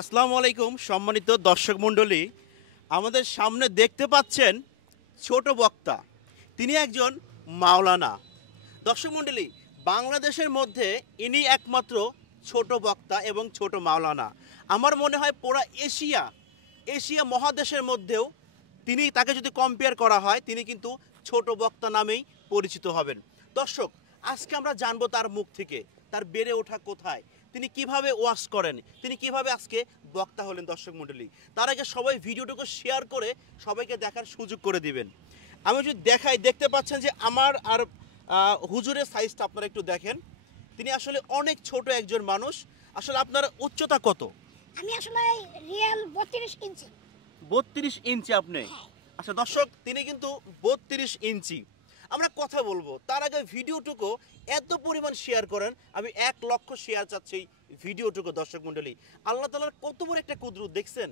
আসসালামু আলাইকুম সম্মানিত দর্শক মণ্ডলী, আমাদের সামনে দেখতে পাচ্ছেন ছোট বক্তা। তিনি একজন মাওলানা। দর্শক মণ্ডলী, বাংলাদেশের মধ্যে ইনি একমাত্র ছোট বক্তা এবং ছোট মাওলানা। আমার মনে হয় পুরা এশিয়া মহাদেশের মধ্যেও তাকে যদি কম্পেয়ার করা হয়, তিনি কিন্তু ছোট বক্তা নামেই পরিচিত হবেন। দর্শক, আজকে আমরা জানবো তার মুখ থেকে তার বেড়ে ওঠা কোথায়, তিনি কিভাবে ওয়াজ করেন, তিনি কিভাবে আজকে বক্তা হলেন। দর্শক মণ্ডলী, তার আগে সবাই ভিডিওটুকু শেয়ার করে সবাইকে দেখার সুযোগ করে দিবেন। আমি যদি দেখতে পাচ্ছেন যে আমার আর হুজুরের সাইজটা আপনারা একটু দেখেন। তিনি আসলে অনেক ছোট একজন মানুষ। আসলে আপনার উচ্চতা কত? আমি আসলে রিয়েল 32 ইঞ্চি। 32 ইঞ্চি আপনি? আচ্ছা দর্শক, তিনি কিন্তু 32 ইঞ্চি। আমরা কথা বলবো, তার আগে ভিডিওটুকু এত পরিমাণ শেয়ার করেন। আমি 1 লক্ষ শেয়ার চাচ্ছি ভিডিওটুকু। দর্শক মণ্ডলী, আল্লাহ তাআলার কত বড় একটা কুদরত দেখছেন,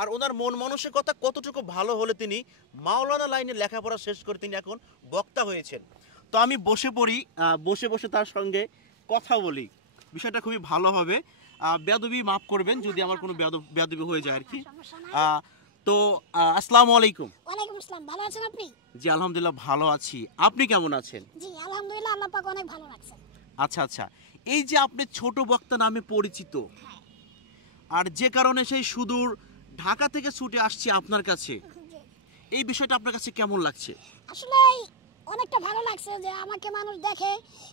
আর ওনার মন মানসিকতা কতটুকু ভালো হলে তিনি মাওলানা লাইনে লেখাপড়া শেষ করে তিনি এখন বক্তা হয়েছেন। তো আমি বসে বসে তার সঙ্গে কথা বলি, বিষয়টা খুবই ভালো হবে। বেয়াদবি মাফ করবেন যদি আমার কোনো বেয়াদবি হয়ে যায় আর কি। তো আসসালামু আলাইকুম। ওয়ালাইকুম আসসালাম। ভালো আছেন আপনি? জি আলহামদুলিল্লাহ ভালো আছি। আপনি কেমন আছেন? জি আলহামদুলিল্লাহ, আল্লাহ পাক অনেক ভালো রাখছেন। আচ্ছা, এই যে আপনি ছোট বক্তা নামে পরিচিত, আর যে কারণে সেই সুদূর ঢাকা থেকে ছুটে আসছি আপনার কাছে, এই বিষয়টা আপনার কাছে কেমন লাগছে? আসলে অনেকটা ভালো লাগছে যে আমাকে মানুষ দেখে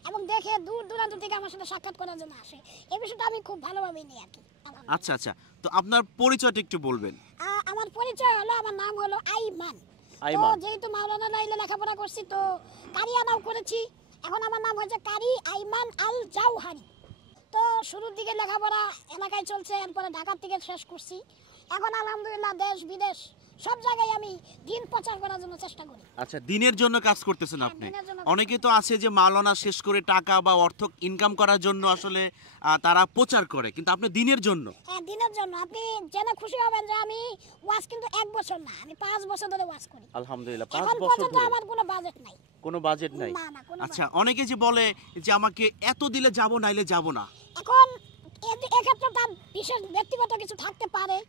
এবং দেখে দূর দূরান্ত থেকে আমার সাথে সাক্ষাৎ করার জন্য আসে। এই বিষয়টা আমি খুব ভালোভাবে নিই আর কি। আচ্ছা, তো আপনার পরিচয়টা একটু বলবেন। আমার পরিচয় হলো, আমার নাম হলো আইমান। তো যেহেতু মাওলানা লাইনে লেখাপড়া করছি, তো কারিয়ানাও করেছি। এখন আমার নাম হচ্ছে কারি আইমান আল জাওহারি। তো শুরুর দিকে লেখাপড়া এলাকায় চলছে, এরপরে ঢাকার থেকে শেষ করছি। এখন আলহামদুলিল্লাহ দেশ বিদেশ সব জায়গায় আমি দিন প্রচার করার জন্য চেষ্টা করি। আচ্ছা, দিনের জন্য কাজ করতেছেন আপনি। অনেকে তো আছে যে মাওলানা শেষ করে টাকা বা অর্থ ইনকাম করার জন্য আসলে তারা প্রচার করে, কিন্তু আপনি দিনের জন্য। হ্যাঁ, দিনের জন্য। আপনি জেনে খুশি হবেন যে আমি ওয়াজ কিন্তু 1 বছর না, আমি 5 বছর ধরে ওয়াজ করি। আলহামদুলিল্লাহ, 5 এখন বছর পর্যন্ত ধরে। আমার কোনো বাজেট নাই। কোনো বাজেট নাই? না, কোনো। আচ্ছা, অনেকে যে বলে যে আমাকে এত দিলে যাব, নাইলে যাব না। এখন এক্ষেত্রে তার বিশেষ ব্যক্তিগত কিছু থাকতে পারে।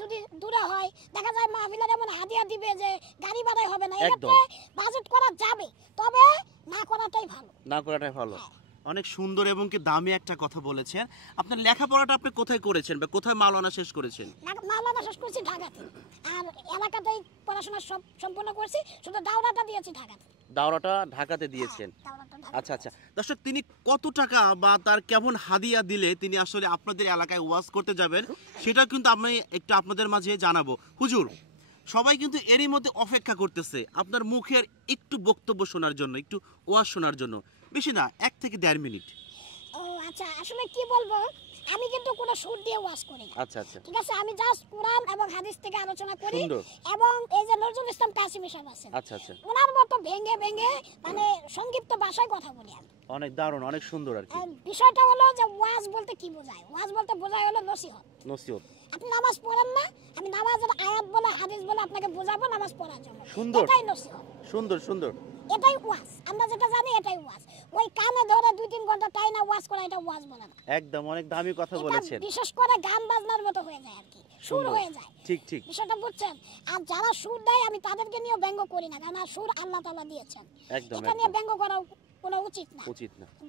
যদি দূরে হয়, দেখা যায় মাহফিলের এমন হাদিয়া দিবে যে গাড়ি ভাড়াই হবে না। এক্ষেত্রে বাজেট করা যাবে, তবে না করাটাই ভালো। অনেক সুন্দর এবং কি দামি একটা কথা বলেছেন। আপনার লেখাপড়াটা আপনি কোথায় করেছেন বা কোথায় মাওলানা শেষ করেছেন? মাওলানা শেষ করেছি ঢাকাতে, আর এলাকাতেই পড়াশোনা সম্পূর্ণ করেছি। শুধু দাওরাটা দিয়েছি ঢাকাতে। দাওরাটা ঢাকাতে দিয়েছেন? আচ্ছা। দর্শক, তিনি কত টাকা বা তার কেমন হাদিয়া দিলে তিনি আসলে আপনাদের এলাকায় ওয়াজ করতে যাবেন, সেটা কিন্তু আমি একটু আপনাদের মাঝে জানাবো। হুজুর, সবাই কিন্তু এরই মধ্যে অপেক্ষা করতেছে আপনার মুখের একটু বক্তব্য শোনার জন্য, একটু ওয়াজ শোনার জন্য। বেশি না, 1 থেকে 1.5 মিনিট। ও আচ্ছা, আসলে কি বলবো, আমি কিন্তু কোনো সুর দিয়ে ওয়াজ করি না। আচ্ছা, ঠিক আছে, আমি জাস্ট কোরআন এবং হাদিস থেকে আলোচনা করি। এবং এই যে নজরুল ইসলাম কাসিমি সাহেব আছেন, আচ্ছা, ওনার মতো ভেঙে মানে সংক্ষিপ্ত ভাষায় কথা বলি আমি। অনেক দারুণ, অনেক সুন্দর আর কি। বিষয়টা হলো যে ওয়াজ বলতে কি বোঝায়? ওয়াজ বলতে বোঝায় হলো নসিহত। আপনি নামাজ পড়েন না, আমি নামাজের আয়াত বলে হাদিস বলে আপনাকে বোঝাবো নামাজ পড়ার জন্য। এটাই নসিহত। সুন্দর। এটাই ওয়াজ, আমরা যেটা জানি এটাই ওয়াজ। ওই কানে ধরে 2-3 ঘন্টা টাইনা ওয়াজ করা, এটা ওয়াজ বলে না। একদম, অনেক দামি কথা বলেছেন। বিশেষ করে গান বাজনার মতো হয়ে যায় আর কি, সুর হয়ে যায়। ঠিক বিষয়টা বুঝছেন? আর যারা সুর দেয় আমি তাদেরকে নিয়ে ব্যঙ্গ করি না, কারণ সুর আল্লাহ তাআলা দিয়েছেন। এটা নিয়ে ব্যঙ্গ করা কোনো উচিত না।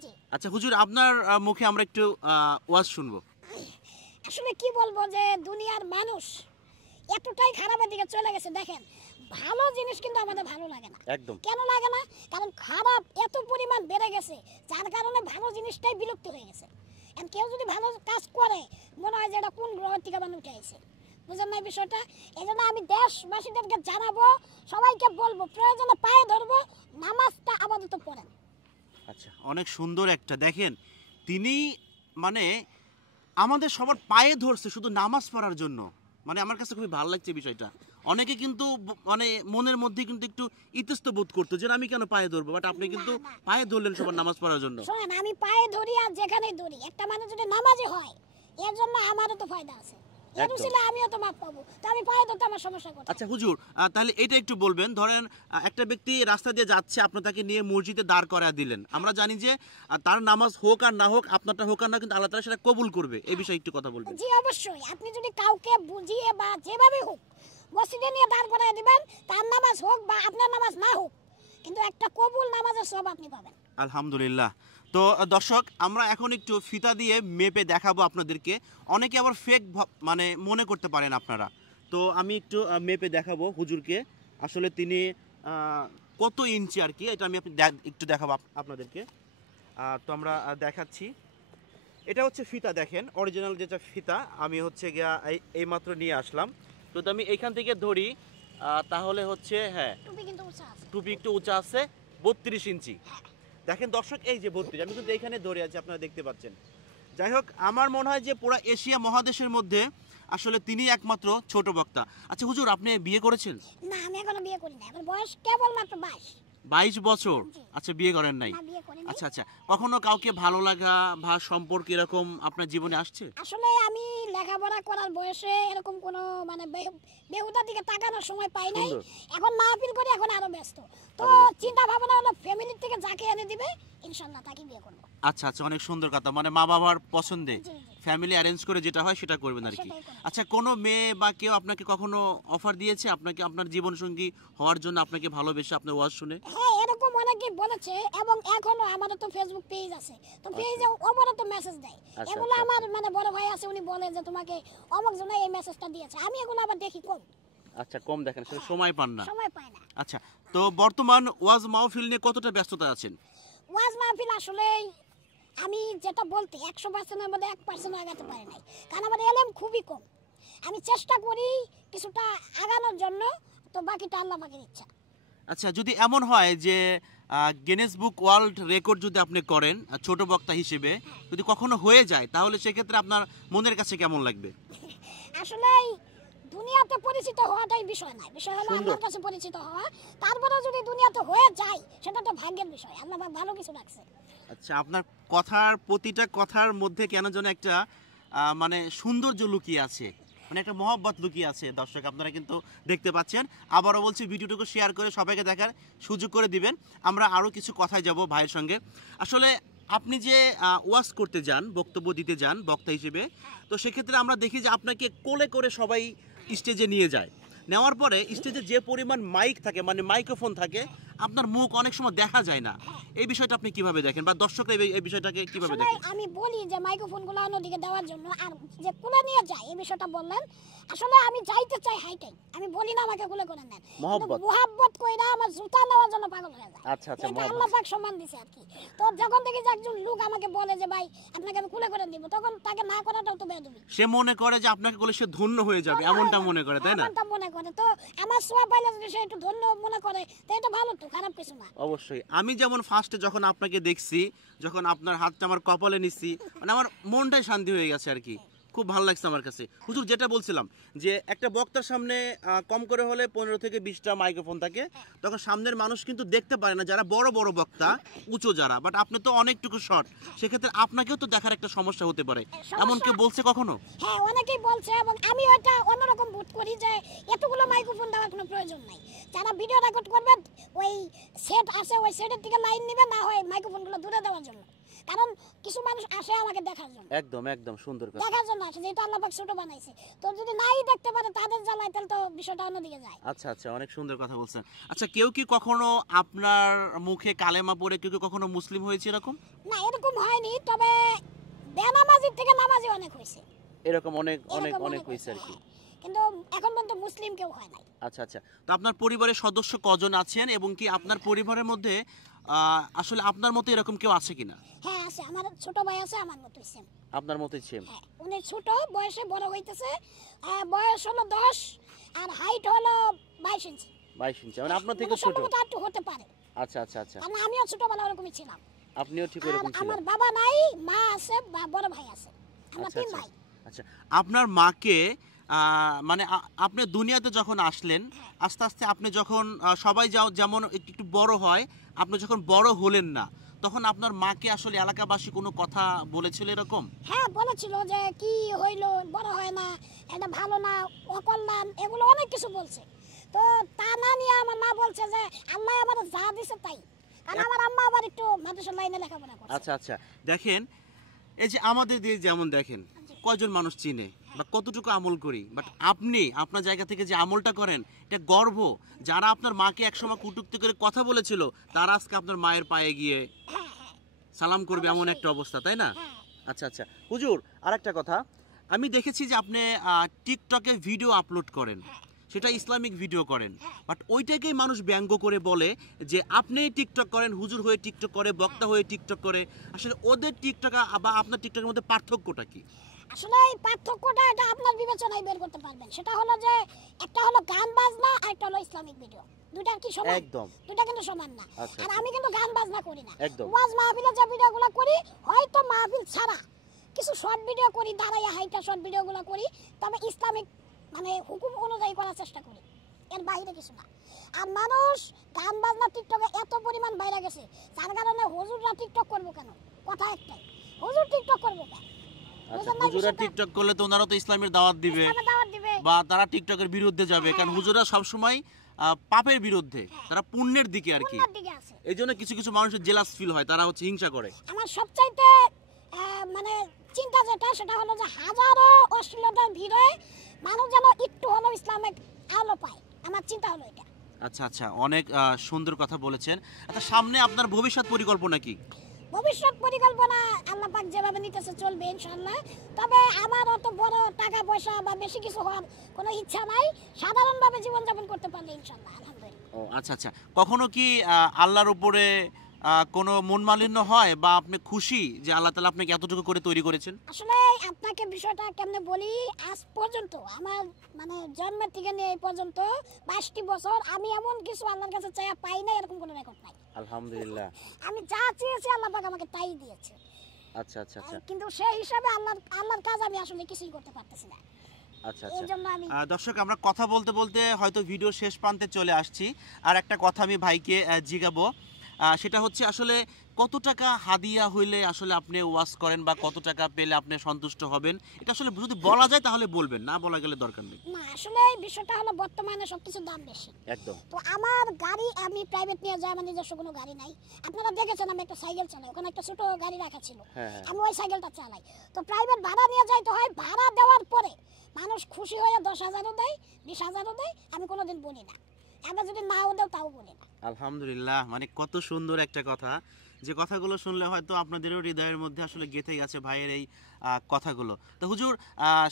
জি। আচ্ছা হুজুর, আপনার মুখে আমরা একটু ওয়াজ শুনবো। আসলে কি বলবো যে দুনিয়ার মানুষ এতটাই খারাপের দিকে চলে গেছে। দেখেন, ভালো জিনিস কিন্তু আমাদের ভালো লাগে না। কেন লাগে না? কারণ খারাপ এত পরিমাণ বেড়ে গেছে, যার কারণে ভালো জিনিসটাই বিলুপ্ত হয়ে গেছে। আর কেউ যদি ভালো কাজ করে, মনে হয় যে এটা কোন গ্রহ থেকে বান উঠে আইছে। বুঝেন না বিষয়টা? এই জন্য আমি দেশবাসীদেরকে জানাবো, সবাইকে বলবো, প্রয়োজনে পায়ে ধরবো, নামাজটা আপাতত পড়েন। আচ্ছা, অনেক সুন্দর একটা। দেখেন, তিনি মানে আমাদের সবার পায়ে ধরছে শুধু নামাজ পড়ার জন্য। মানে আমার কাছে খুবই ভালো লাগছে বিষয়টা। অনেকে কিন্তু মানে মনের মধ্যে কিন্তু একটু ইতস্ত বোধ করতো যে আমি কেন পায়ে ধরবো, বাট আপনি কিন্তু পায়ে ধরলেন সবার নামাজ পড়ার জন্য। শুনেন, আমি পায়ে ধরি আর যেখানেই ধরি, একটা মানুষ যদি নামাজি হয় এর জন্য আমারও তো ফায়দা আছে। এর উসিলা আমিও তো মাপ পাবো, তো আমি পাই তো আমার সমস্যা কোথায়? আচ্ছা হুজুর, তাহলে এটা একটু বলবেন, ধরেন একটা ব্যক্তি রাস্তা দিয়ে যাচ্ছে, আপনি তাকে নিয়ে মসজিদে দাঁড় করায় দিলেন, আমরা জানি যে তার নামাজ হোক আর না হোক, আপনারটা হোক আর না, কিন্তু আল্লাহ তাআলা সেটা কবুল করবে, এই বিষয়ে একটু কথা বলবেন। জি অবশ্যই, আপনি যদি কাউকে বুঝিয়ে বা যেভাবে হোক মসজিদে নিয়ে দাঁড় করায় দিবেন, তার নামাজ হোক বা আপনার নামাজ না হোক, কিন্তু একটা কবুল নামাজের সওয়াব আপনি পাবেন। আলহামদুলিল্লাহ। তো দর্শক, আমরা এখন একটু ফিতা দিয়ে মেপে দেখাবো আপনাদেরকে, অনেকে আবার ফেক মানে মনে করতে পারেন আপনারা, তো আমি একটু মেপে দেখাবো হুজুরকে, আসলে তিনি কত ইঞ্চি আর কি, এটা আমি একটু দেখাবো আপনাদেরকে। তো আমরা দেখাচ্ছি, এটা হচ্ছে ফিতা, দেখেন অরিজিনাল যেটা ফিতা, আমি হচ্ছে গিয়া এইমাত্র নিয়ে আসলাম। তো আমি এইখান থেকে ধরি, তাহলে হচ্ছে হ্যাঁ টুপি কিন্তু উঁচা আছে, টুপি একটু উঁচা আছে, 32 ইঞ্চি। দেখেন দর্শক, এই যে 32, আমি কিন্তু এখানে ধরে আছি, আপনারা দেখতে পাচ্ছেন। যাই হোক, আমার মনে হয় যে পুরো এশিয়া মহাদেশের মধ্যে আসলে তিনি একমাত্র ছোট বক্তা। আচ্ছা হুজুর, আপনি বিয়ে করেছেন? না, আমি এখনো বিয়ে করি না, আমার বয়স কেবল মাত্র 22। 22 বছর? আচ্ছা, বিয়ে করেন নাই? না, বিয়ে করিনি। আচ্ছা আচ্ছা, কখনো কাউকে ভালো লাগা বা সম্পর্ক এরকম আপনার জীবনে আসছে? আসলে আমি লেখাপড়া করার বয়সে এরকম কোনো মানে বেহুদার দিকে তাকানোর সময় পাই নাই, এখন মাহফিল করি, এখন আরো ব্যস্ত। তো চিন্তা ভাবনা হলো ফ্যামিলির থেকে যাকে এনে দিবে ইনশাআল্লাহ তাকে বিয়ে করব। আচ্ছা আচ্ছা, অনেক সুন্দর কথা, মানে মা বাবার পছন্দে জি, জি। ফ্যামিলি অ্যারেঞ্জ করে যেটা হয় সেটা করবেন আর কি। সেটাই করব। আচ্ছা, কোনো মেয়ে বা কেউ আপনাকে কখনো অফার দিয়েছে আপনাকে আপনার জীবনসঙ্গী হওয়ার জন্য, আপনাকে ভালোবেসে আপনার ওয়াজ শুনে? হ্যাঁ, এরকম অনেকেই বলেছে, এবং এখনো আমাদের তো ফেসবুক পেজ আছে, তো পেজে অবরত মেসেজ দেয়। এগুলো আমার মানে বড় ভাই আছে, উনি বলে যে তোমাকে অমুক জন এই মেসেজটা দিয়েছে, আমি এগুলো আবার দেখি কম। আচ্ছা, কম দেখেন, আসলে সময় পান না। সময় পাই না। আচ্ছা, তো বর্তমান ওয়াজ মাহফিল নিয়ে কতটা ব্যস্ততা আছেন? ওয়াজ মাহফিল আসলে আমি যেটা বলতে 100%-এর মধ্যে 1% আগাতে পারি নাই, কারণ আমার এলএম খুবই কম। আমি চেষ্টা করি কিছুটা আগানোর জন্য, তো বাকিটা আল্লাহ পাকের ইচ্ছা। আচ্ছা, যদি এমন হয় যে গিনেস বুক ওয়ার্ল্ড রেকর্ড যদি আপনি করেন ছোট বক্তা হিসেবে, যদি কখনো হয়ে যায়, তাহলে সেক্ষেত্রে আপনার মনের কাছে কেমন লাগবে? আসলে দুনিয়াতে পরিচিত হওয়াটাই বিষয় না, বিষয় হলো আল্লাহর কাছে পরিচিত হওয়া। তারপরে যদি দুনিয়াতে হয়ে যায়, সেটা তো ভাগ্যের বিষয়, আল্লাহ পাক ভালো কিছু রাখছে। আচ্ছা, আপনার কথার প্রতিটা কথার মধ্যে কেন যেন একটা মানে সৌন্দর্য লুকিয়ে আছে, মানে একটা মহব্বত লুকিয়ে আছে। দর্শক, আপনারা কিন্তু দেখতে পাচ্ছেন। আবারও বলছি, ভিডিওটুকু শেয়ার করে সবাইকে দেখার সুযোগ করে দিবেন। আমরা আরও কিছু কথায় যাব ভাইয়ের সঙ্গে। আসলে আপনি যে ওয়াজ করতে যান, বক্তব্য দিতে যান বক্তা হিসেবে, তো সেক্ষেত্রে আমরা দেখি যে আপনাকে কোলে করে সবাই স্টেজে নিয়ে যায়। নেওয়ার পরে স্টেজে যে পরিমাণ মাইক থাকে, মানে মাইক্রোফোন থাকে, আপনার মুখ অনেক সময় দেখা যায় না। এই বিষয়টা আপনি কিভাবে দেখেন, বা দর্শকরা এই বিষয়টাকে কিভাবে আসলে দেখেন? আমি বলি যে মাইক্রোফোনগুলো অন্যদিকে দেওয়ার জন্য, আর যে কুলে নিয়ে যায় এই বিষয়টা বললেন, আসলে আমি যাইতে চাই হাইটাই, আমি বলি না আমাকে কুলে করে নেন, মোহাব্বত কইরা আমার জুতা নেওয়ার জন্য পাগল হয়ে যায়। আচ্ছা আচ্ছা, এটা আল্লাহ পাক সম্মান দিছে আর কি। তো যখন থেকে যে একজন লোক আমাকে বলে যে ভাই আপনাকে আমি কুলে করে দিব, তখন তাকে না করাটাও তো বেয়াদবি। সে মনে করে যে আপনাকে বলে সে ধন্য হয়ে যাবে, এমনটা মনে করে, তাই না? এমনটা মনে করে, তো আমার সোয়া পাইলে যদি সে একটু ধন্য মনে করে, তো এটা ভালো, তো খারাপ কিছু না। অবশ্যই। আমি যেমন ফার্স্টে যখন আপনাকে দেখছি, যখন আপনার হাতটা আমার কপালে নিচ্ছি, মানে আমার মনটাই শান্তি হয়ে গেছে আর কি, খুব ভালো লাগছে আমার কাছে। হুজুর, যেটা বলছিলাম যে একটা বক্তার সামনে কম করে হলে 15 থেকে 20টা মাইক্রোফোন থাকে, তখন সামনের মানুষ কিন্তু দেখতে পারে না যারা বড় বড় বক্তা, উঁচু যারা, বাট আপনি তো অনেকটুকু শর্ট, সেক্ষেত্রে আপনাকেও তো দেখার একটা সমস্যা হতে পারে, এমন কেউ বলছে কখনো? হ্যাঁ, অনেকেই বলছে, এবং আমি ওটা অন্যরকম বোধ করি যে এতগুলো মাইক্রোফোন দেওয়ার কোনো প্রয়োজন নাই। যারা ভিডিও রেকর্ড করবে, ওই সেট আছে, ওই সেটের থেকে লাইন নেবে, না হয় মাইক্রোফোনগুলো দূরে দেওয়ার জন্য, কারণ কিছু মানুষ আসে আমাকে দেখার জন্য। একদম একদম সুন্দর কথা। দেখার জন্য আসে, যেটা আল্লাহ পাক ছোট বানাইছে, তো যদি নাই দেখতে পারে তাদের জ্বালায়, তাহলে তো বিষয়টা অন্যদিকে যায়। আচ্ছা আচ্ছা, অনেক সুন্দর কথা বলছেন। আচ্ছা, কেউ কি কখনো আপনার মুখে কালেমা পড়ে কেউ কি কখনো মুসলিম হয়েছে এরকম? না, এরকম হয়নি, তবে বেনামাজির থেকে নামাজি অনেক হয়েছে, এরকম অনেক অনেক অনেক হয়েছে আর কি, কিন্তু এখন পর্যন্ত মুসলিম কেউ হয় নাই। আচ্ছা আচ্ছা, তো আপনার পরিবারের সদস্য কজন আছেন, এবং কি আপনার পরিবারের মধ্যে আসলে আপনার মতো এরকম কেউ আছে কিনা? হ্যাঁ আছে, আমার ছোট ভাই আছে, আমার মতোই সেম। আপনার মতোই সেম? হ্যাঁ, উনি ছোট বয়সে, বড় হইতেছে, বয়স হলো 10 আর হাইট হলো 22 ইঞ্চি। 22 ইঞ্চি, মানে আপনার থেকে ছোট? সম্ভবত একটু হতে পারে। আচ্ছা আচ্ছা আচ্ছা, কারণ আমিও ছোটবেলা ওরকমই ছিলাম। আপনিও ঠিক আর এরকম ছিলেন? আমার বাবা নাই, মা আছে, বড় ভাই আছে, আমরা আচ্ছা 3 আচ্ছা ভাই। আচ্ছা, আপনার মাকে মানে আপনি দুনিয়াতে যখন আসলেন, আস্তে আস্তে আপনি যখন সবাই যেমন একটু একটু বড় হয়, আপনি যখন বড় হলেন না, তখন আপনার মাকে আসলে এলাকাবাসী কোনো কথা বলেছিল এরকম? হ্যাঁ, বলেছিল যে কি হইলো, বড় হয় না, এটা ভালো না, অকল্যাণ, এগুলো অনেক কিছু বলছে। তো তা না নিয়ে আমার মা বলছে যে আল্লাহ আমার যা দিছে তাই, কারণ আমার আম্মা আবার একটু মাদ্রাসার লাইনে লেখাপড়া করছে। আচ্ছা আচ্ছা, দেখেন এই যে আমাদের দিয়ে যেমন দেখেন কয়জন মানুষ চিনে বা কতটুকু আমল করি, বাট আপনি আপনার জায়গা থেকে যে আমলটা করেন এটা গর্ব। যারা আপনার মাকে একসময় কটূক্তি করে কথা বলেছিল তারা আজকে আপনার মায়ের পায়ে গিয়ে সালাম করবে, এমন একটা অবস্থা, তাই না? আচ্ছা আচ্ছা হুজুর, আরেকটা কথা, আমি দেখেছি যে আপনি টিকটকে ভিডিও আপলোড করেন, সেটা ইসলামিক ভিডিও করেন, বাট ওইটাকেই মানুষ ব্যঙ্গ করে বলে যে আপনি টিকটক করেন, হুজুর হয়ে টিকটক করে, বক্তা হয়ে টিকটক করে। আসলে ওদের টিকটক বা আপনার টিকটকের মধ্যে পার্থক্যটা কি? আসলে এই পার্থক্যটা এটা আপনার বিবেচনায় বের করতে পারবেন। সেটা হলো যে একটা হলো গান বাজনা আর একটা হলো ইসলামিক ভিডিও। দুইটা কি সমান? একদম। দুইটা কিন্তু সমান না। আচ্ছা, আর আমি কিন্তু গান বাজনা করি না। একদম। ওয়াজ মাহফিলে যে ভিডিওগুলো করি, হয়তো মাহফিল ছাড়া কিছু শর্ট ভিডিও করি, দাঁড়াইয়া হাইটা শর্ট ভিডিওগুলো করি, তবে ইসলামিক মানে হুকুম অনুযায়ী করার চেষ্টা করি, এর বাইরে কিছু না। আর মানুষ গান বাজনা টিকটকে এত পরিমাণ বাইরে গেছে, যার কারণে হুজুররা টিকটক করবো কেন? কথা একটাই, হুজুর টিকটক করবো কেন? আচ্ছা, হুজুরা টিকটক করলে তো ওনারা তো ইসলামের দাওয়াত দিবে বা তারা টিকটকের বিরুদ্ধে যাবে, কারণ হুজুরা সবসময় পাপের বিরুদ্ধে, তারা পুণ্যের দিকে আর কি। এই জন্য কিছু কিছু মানুষের জেলাস ফিল হয়, তারা হচ্ছে হিংসা করে। আমার সবচাইতে মানে চিন্তা যেটা, সেটা হলো যে হাজারো অশ্লীলতার ভিড়ে মানুষ যেন একটু হলো ইসলামের আলো পায়, আমার চিন্তা হলো এটা। আচ্ছা আচ্ছা, অনেক সুন্দর কথা বলেছেন। আচ্ছা, সামনে আপনার ভবিষ্যৎ পরিকল্পনা কি? ভবিষ্যৎ পরিকল্পনা আল্লাহ পাক যেভাবে নিতেছে চলবে ইনশাআল্লাহ। তবে আমার অত বড় টাকা পয়সা বা বেশি কিছু হওয়ার কোনো ইচ্ছা নাই, সাধারণভাবে জীবনযাপন করতে পারলে ইনশাআল্লাহ আলহামদুলিল্লাহ। ও আচ্ছা আচ্ছা, কখনো কি আল্লাহর উপরে কোনো মন মালিন্য হয় বা আপনি খুশি যে আল্লাহ তাআলা আপনাকে এতটুকু করে তৈরি করেছেন? আসলে আপনাকে বিষয়টা কেমনে বলি, আজ পর্যন্ত আমার মানে জন্মের থেকে নিয়ে এই পর্যন্ত 22টি বছর আমি এমন কিছু আল্লাহর কাছে চাইয়া পাই না, এরকম কোনো রেকর্ড নাই। আলহামদুলিল্লাহ। আমি যা চেয়েছি আল্লাহ পাক আমাকে তাই দিয়েছে। আচ্ছা আচ্ছা আচ্ছা কিন্তু সেই হিসাবে আল্লাহর কাজ আমি আসলে কিছুই করতে পারতেছি না। আচ্ছা এই জন্য আমি দর্শক, আমরা কথা বলতে বলতে হয়তো ভিডিও শেষ প্রান্তে চলে আসছি। আর একটা কথা আমি ভাইকে জিগাবো, সেটা হচ্ছে আসলে কত টাকা হাদিয়া হইলে আসলে আপনি ওয়াজ করেন বা কত টাকা পেলে আপনি সন্তুষ্ট হবেন, এটা আসলে যদি বলা যায় তাহলে বলবেন, না বলা গেলে দরকার নেই। না, আসলে এই বিষয়টা হলো বর্তমানে সবকিছুর দাম বেশি। একদম। তো আমার গাড়ি আমি প্রাইভেট নিয়ে যাই, আমার নিজস্ব কোনো গাড়ি নাই। আপনারা দেখেছেন আমি একটা সাইকেল চালাই, ওখানে একটা ছোট গাড়ি রাখা ছিল, আমি ওই সাইকেলটা চালাই। তো প্রাইভেট ভাড়া নিয়ে যাইতে হয়, ভাড়া দেওয়ার পরে মানুষ খুশি হয়ে 10,000ও দেয়, 20,000ও দেয়, আমি কোনোদিন বলি না। এবার যদি নাও দেও তাও বলি না। আলহামদুলিল্লাহ, মানে কত সুন্দর একটা কথা, যে কথাগুলো শুনলে হয়তো আপনাদেরও হৃদয়ের মধ্যে আসলে গেঁথে গেছে ভাইয়ের এই কথাগুলো। তো হুজুর,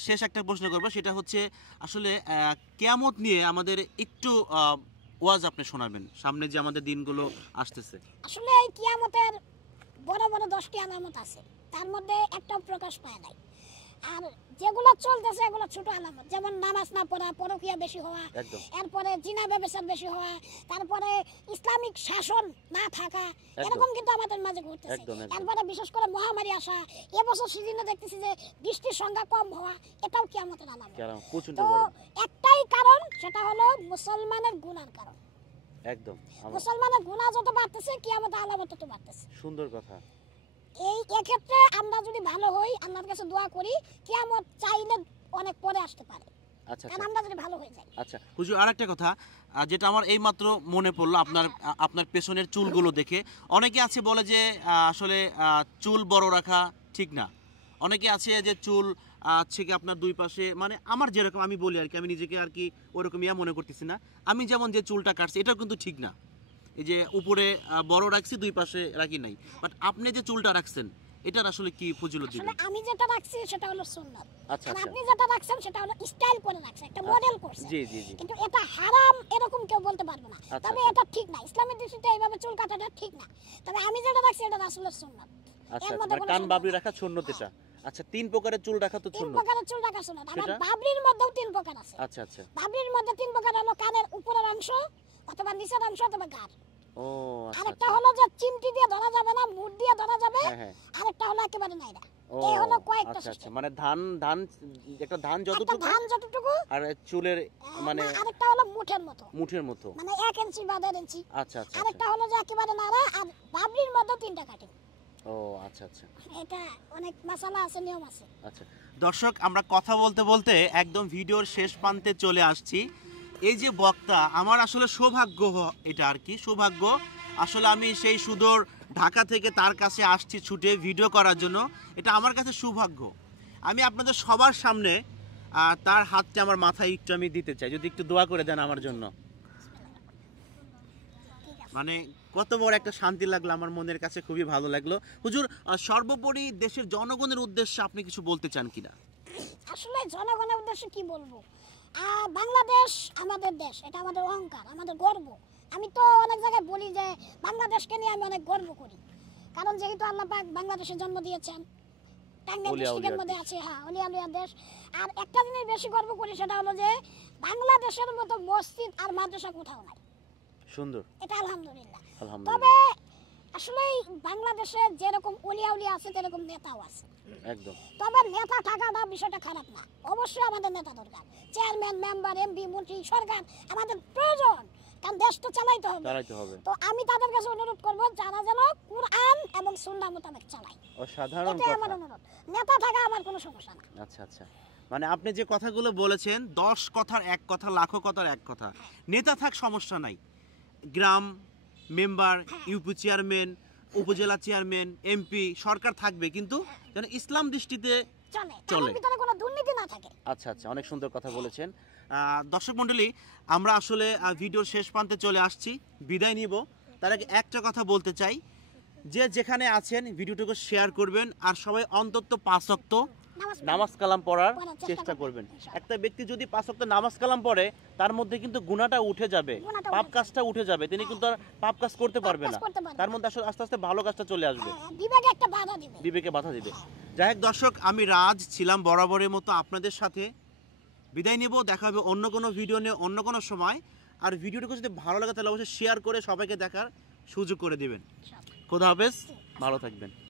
শেষ একটা প্রশ্ন করবো, সেটা হচ্ছে আসলে কিয়ামত নিয়ে আমাদের একটু ওয়াজ আপনি শোনাবেন, সামনে যে আমাদের দিনগুলো আসতেছে। আসলে এই কিয়ামতের বড় বড় 10টি আলামত আছে, তার মধ্যে একটাও প্রকাশ পায় নাই। আর যেগুলো চলতেছে এগুলো ছোট আলামত, যেমন নামাজ না পড়া, পরকীয়া বেশি হওয়া, এরপরে জিনা ব্যবচার বেশি হওয়া, তারপরে ইসলামিক শাসন না থাকা, এরকম কিন্তু আমাদের মাঝে ঘটতেছে। এরপরে বিশেষ করে মহামারী আসা, এবছর সিজনে দেখতেছি যে বৃষ্টির সংখ্যা কম হওয়া, এটাও কিয়ামতের আলামত। তো একটাই কারণ, সেটা হলো মুসলমানের গুনার কারণ। একদম, মুসলমানের গুনাহ যত বাড়তেছে কিয়ামতের আলামত তত বাড়তেছে। সুন্দর কথা। এই ক্ষেত্রে আমরা যদি ভালো হই, আল্লাহর কাছে দোয়া করি, কিয়ামত চাইলে অনেক পরে আসতে পারে। আচ্ছা কারণ আমরা যদি ভালো হয়ে যাই। আচ্ছা হুজুর, আরেকটা কথা যেটা আমার এইমাত্র মনে পড়লো আপনার পেছনের চুলগুলো দেখে, অনেকে আছে বলে যে আসলে চুল বড় রাখা ঠিক না, অনেকে আছে যে চুল আছে কি আপনার দুই পাশে, মানে আমার যেরকম আমি বলি আর কি, আমি নিজেকে আর কি ওরকম মনে করতেছি না, আমি যেমন যে চুলটা কাটছি এটাও কিন্তু ঠিক না, এই যে উপরে বড় রাখছি দুই পাশে রাখি নাই, বাট আপনি যে চুলটা রাখছেন এটার আসলে কি ফজিলত দিবেন? আসলে আমি যেটা রাখছি সেটা হলো সুন্নাত, আচ্ছা আর আচ্ছা, আপনি যেটা রাখছেন সেটা হলো স্টাইল করে রাখছেন, একটা মডেল করছেন। জি জি জি। কিন্তু এটা হারাম এরকম কেউ বলতে পারবে না, তবে এটা ঠিক না, ইসলামের দৃষ্টিতে এইভাবে চুল কাটাটা ঠিক না। তবে আমি যেটা রাখছি এটা রাসূলের সুন্নাত। আচ্ছা, মানে কান বাবরি রাখা সুন্নত এটা। আচ্ছা, 3 প্রকারের চুল রাখা তো সুন্নত। 3 প্রকারের চুল রাখা সুন্নাত। আবার বাবরির মধ্যেও 3 প্রকার আছে। আচ্ছা আচ্ছা, বাবরির মধ্যে 3 প্রকার হলো কানের উপরের অংশ অথবা নিচের অংশ অথবা গাড়। ও আচ্ছা, আরেকটা হলো যে চিমটি দিয়ে ধরা যাবে না, মুঠ দিয়ে ধরা যাবে, আরেকটা হলো একেবারে নাইরা। এই হলো কয়েকটা সিস্টেম। মানে ধান একটা ধান যতটুকু আর চুলের মানে আরেকটা হলো মুঠের মতো মানে 1 ইঞ্চি বা 1.5 ইঞ্চি। আচ্ছা আচ্ছা, আরেকটা হলো যে একেবারে নাড়া, আর বাবরির মধ্যে 3টা কাটিং। ও আচ্ছা আচ্ছা, এটা অনেক মাসালা আছে, নিয়ম আছে। আচ্ছা দর্শক, আমরা কথা বলতে বলতে একদম ভিডিওর শেষ প্রান্তে চলে আসছি। এই যে বক্তা, আমার আসলে সৌভাগ্য এটা আর কি, সৌভাগ্য আসলে আমি সেই সুদূর ঢাকা থেকে তার কাছে আসছি ছুটে ভিডিও করার জন্য, এটা আমার কাছে সৌভাগ্য। আমি আপনাদের সবার সামনে তার হাতটা আমার মাথায় একটু আমি দিতে চাই, যদি একটু দোয়া করে দেন আমার জন্য। মানে কত বড় একটা শান্তি লাগলো, আমার মনের কাছে খুবই ভালো লাগলো। হুজুর, সর্বোপরি দেশের জনগণের উদ্দেশ্যে আপনি কিছু বলতে চান কিনা? আসলে জনগণের উদ্দেশ্যে কি বলবো, বাংলাদেশ আমাদের দেশ, এটা আমাদের অহংকার, আমাদের গর্ব। আমি তো অনেক জায়গায় বলি যে বাংলাদেশকে নিয়ে আমি অনেক গর্ব করি, কারণ যেহেতু আল্লাহ পাক বাংলাদেশে জন্ম দিয়েছেন, টাঙ্গাইল ডিস্ট্রিক্টের মধ্যে আছে, হ্যাঁ, অলিয়া দেশ। আর একটা জিনিস বেশি গর্ব করি, সেটা হলো যে বাংলাদেশের মতো মসজিদ আর মাদ্রাসা কোথাও নাই। সুন্দর, এটা আলহামদুলিল্লাহ। আলহামদুলিল্লাহ। তবে আসলে বাংলাদেশে যেরকম অলিয়া আছে সেরকম নেতাও আছে, একদম। তবে নেতা থাকাটা বিষয়টা খারাপ না, অবশ্যই আমাদের নেতা দরকার, চেয়ারম্যান, মেম্বার, এমপি, মন্ত্রী, সরকার আমাদের প্রয়োজন, কারণ দেশ তো চালাইতে হবে। তো আমি তাদের কাছে অনুরোধ করব, যারা যেন কুরআন এবং সুন্নাহ মোতাবেক চালায়। অসাধারণ এটাই কথা। আমার অনুরোধ। নেতা থাকা আমার কোনো সমস্যা না। আচ্ছা আচ্ছা, মানে আপনি যে কথাগুলো বলেছেন, 10 কথার এক কথা, লাখো কথার এক কথা। নেতা থাক সমস্যা নাই, গ্রাম মেম্বার, ইউপি চেয়ারম্যান, উপজেলা চেয়ারম্যান, এমপি, সরকার থাকবে, কিন্তু যেন ইসলাম দৃষ্টিতে চলে, চলে। তার ভিতরে কোনো দুর্নীতি না থাকে। আচ্ছা আচ্ছা, অনেক সুন্দর কথা বলেছেন। দর্শক মণ্ডলী, আমরা আসলে ভিডিওর শেষ প্রান্তে চলে আসছি, বিদায় নিব। তার আগে একটা কথা বলতে চাই, যে যেখানে আছেন ভিডিওটুকু শেয়ার করবেন, আর সবাই অন্তত 5 ওয়াক্ত নামাজ কালাম পড়ার চেষ্টা করবেন। একটা ব্যক্তি যদি 5 ওয়াক্ত নামাজ কালাম পড়ে, তার মধ্যে কিন্তু গুনাহটা উঠে যাবে, পাপ কাজটা উঠে যাবে, তিনি কিন্তু আর পাপ কাজ করতে পারবে না, তার মধ্যে আসলে আস্তে আস্তে ভালো কাজটা চলে আসবে, বিবেকে একটা বাধা দিবে, বিবেকে বাধা দিবে। যাই হোক দর্শক, আমি রাজ ছিলাম বরাবরের মতো আপনাদের সাথে, বিদায় নেব। দেখা হবে অন্য কোনো ভিডিও নিয়ে অন্য কোনো সময়। আর ভিডিওটাকে যদি ভালো লাগে তাহলে অবশ্যই শেয়ার করে সবাইকে দেখার সুযোগ করে দিবেন। খোদা হাফেজ, ভালো থাকবেন।